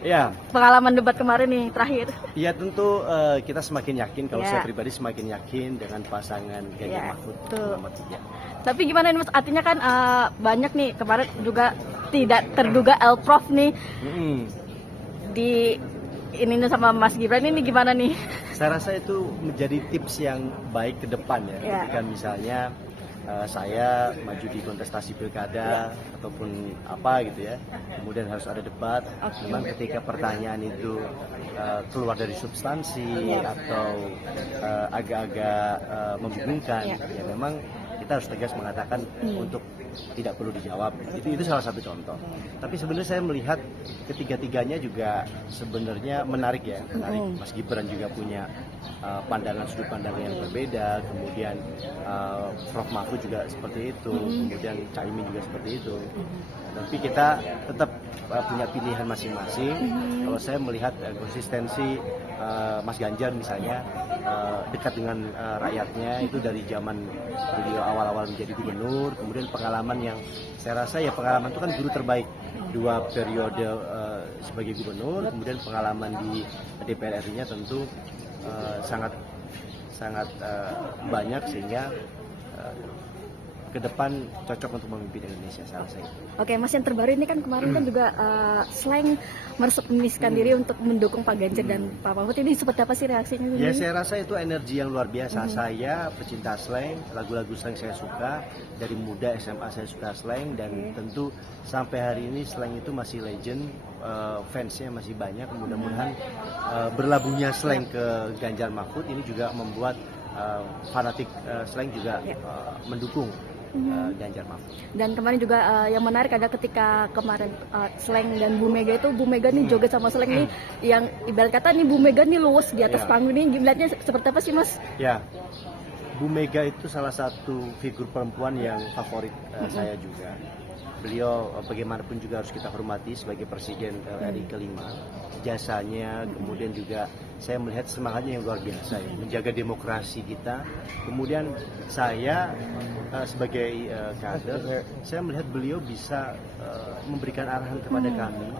Ya, Pengalaman debat kemarin nih terakhir. ya tentu kita semakin yakin, kalau Ya. saya pribadi semakin yakin dengan pasangan Ganjar Ya, Mahfud betul. nomor 3. Tapi gimana nih Mas? Artinya kan banyak nih kemarin juga tidak terduga Prof nih di ini sama Mas Gibran ini gimana nih? Saya rasa itu menjadi tips yang baik ke depan ya, Ya. ketika misalnya saya maju di kontestasi pilkada ataupun apa gitu ya, kemudian harus ada debat. Memang ketika pertanyaan itu keluar dari substansi atau agak-agak membingungkan, ya memang kita harus tegas mengatakan untuk tidak perlu dijawab. Itu salah satu contoh. Tapi sebenarnya saya melihat ketiga-tiganya juga sebenarnya menarik ya, menarik. Mas Gibran juga punya sudut pandangan yang berbeda, kemudian Prof Mahfud juga seperti itu, kemudian Caimin juga seperti itu. Tapi kita tetap punya pilihan masing-masing. Kalau saya melihat konsistensi Mas Ganjar misalnya dekat dengan rakyatnya itu dari zaman beliau awal-awal menjadi gubernur, kemudian pengalaman yang saya rasa ya pengalaman itu kan guru terbaik, 2 periode sebagai gubernur, kemudian pengalaman di DPR RI-nya tentu sangat banyak, sehingga ke depan cocok untuk memimpin Indonesia, saya rasa itu. Oke Mas, yang terbaru ini kan kemarin kan juga slang meresmikan diri untuk mendukung Pak Ganjar dan Pak Mahfud, ini seperti apa sih reaksinya? Ya, saya rasa itu energi yang luar biasa. Saya pecinta slang, lagu-lagu slang saya suka, dari muda SMA saya suka slang, dan tentu sampai hari ini slang itu masih legend, fansnya masih banyak. Mudah-mudahan berlabuhnya slang ke Ganjar Mahfud ini juga membuat fanatik slang juga mendukung Ganjar Mahfud. Dan kemarin juga yang menarik ada ketika kemarin Slang dan Bu Mega itu, Bu Mega nih joget sama Slang nih, yang ibarat kata nih Bu Mega nih luwes di atas panggung nih, melihatnya seperti apa sih Mas? Ya, Bu Mega itu salah satu figur perempuan yang favorit saya juga. Beliau bagaimanapun juga harus kita hormati sebagai Presiden RI kelima. Jasanya, kemudian juga saya melihat semangatnya yang luar biasa ya, menjaga demokrasi kita. Kemudian saya sebagai kader, saya melihat beliau bisa memberikan arahan kepada kami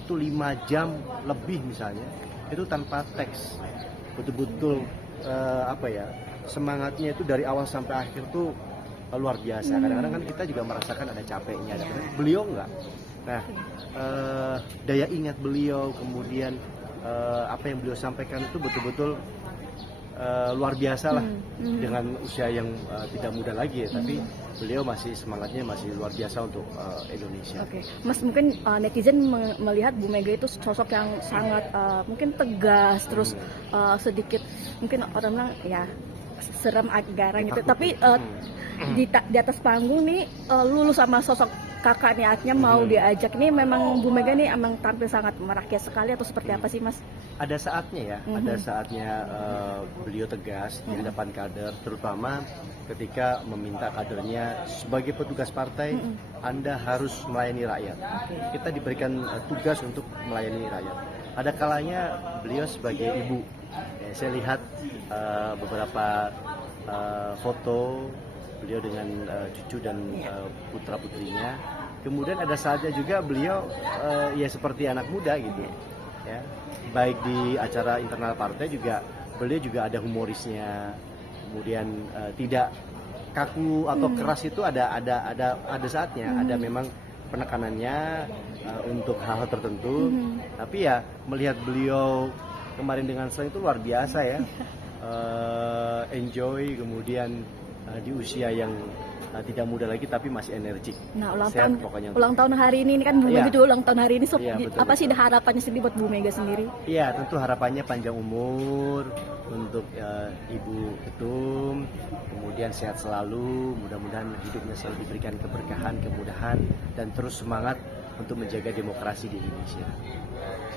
itu 5 jam lebih misalnya, itu tanpa teks, betul-betul semangatnya itu dari awal sampai akhir tuh luar biasa. Kadang-kadang kan kita juga merasakan ada capeknya, beliau enggak. Nah, daya ingat beliau, kemudian apa yang beliau sampaikan itu betul-betul luar biasa lah, dengan usia yang tidak muda lagi ya, tapi beliau masih semangatnya masih luar biasa untuk Indonesia. Oke, Mas, mungkin netizen melihat Bu Mega itu sosok yang sangat mungkin tegas, terus sedikit mungkin orang bilang ya serem, garang gitu. Tapi di atas panggung nih lulus sama sosok kakak nih, artinya mau diajak nih, memang Bu Mega nih emang tampil sangat merakyat sekali atau seperti apa sih Mas? Ada saatnya ya, ada saatnya beliau tegas di hadapan kader, terutama ketika meminta kadernya sebagai petugas partai, Anda harus melayani rakyat. Kita diberikan tugas untuk melayani rakyat. Ada kalanya beliau sebagai ibu, ya, saya lihat beberapa foto beliau dengan cucu dan putra putrinya. Kemudian ada saatnya juga beliau ya seperti anak muda gitu ya, baik di acara internal partai juga beliau juga ada humorisnya, kemudian tidak kaku atau keras, itu ada saatnya, ada memang penekanannya untuk hal-hal tertentu. Tapi ya melihat beliau kemarin dengan slang itu luar biasa ya, enjoy, kemudian di usia yang tidak muda lagi tapi masih energik. Nah, ulang Sehat tahun hari ini kan Bu Mega juga ulang tahun hari ini. Betul, apa sih harapannya sendiri buat Bu Mega sendiri? Iya, tentu harapannya panjang umur untuk Ibu Ketum, kemudian sehat selalu, mudah-mudahan hidupnya selalu diberikan keberkahan, kemudahan, dan terus semangat untuk menjaga demokrasi di Indonesia.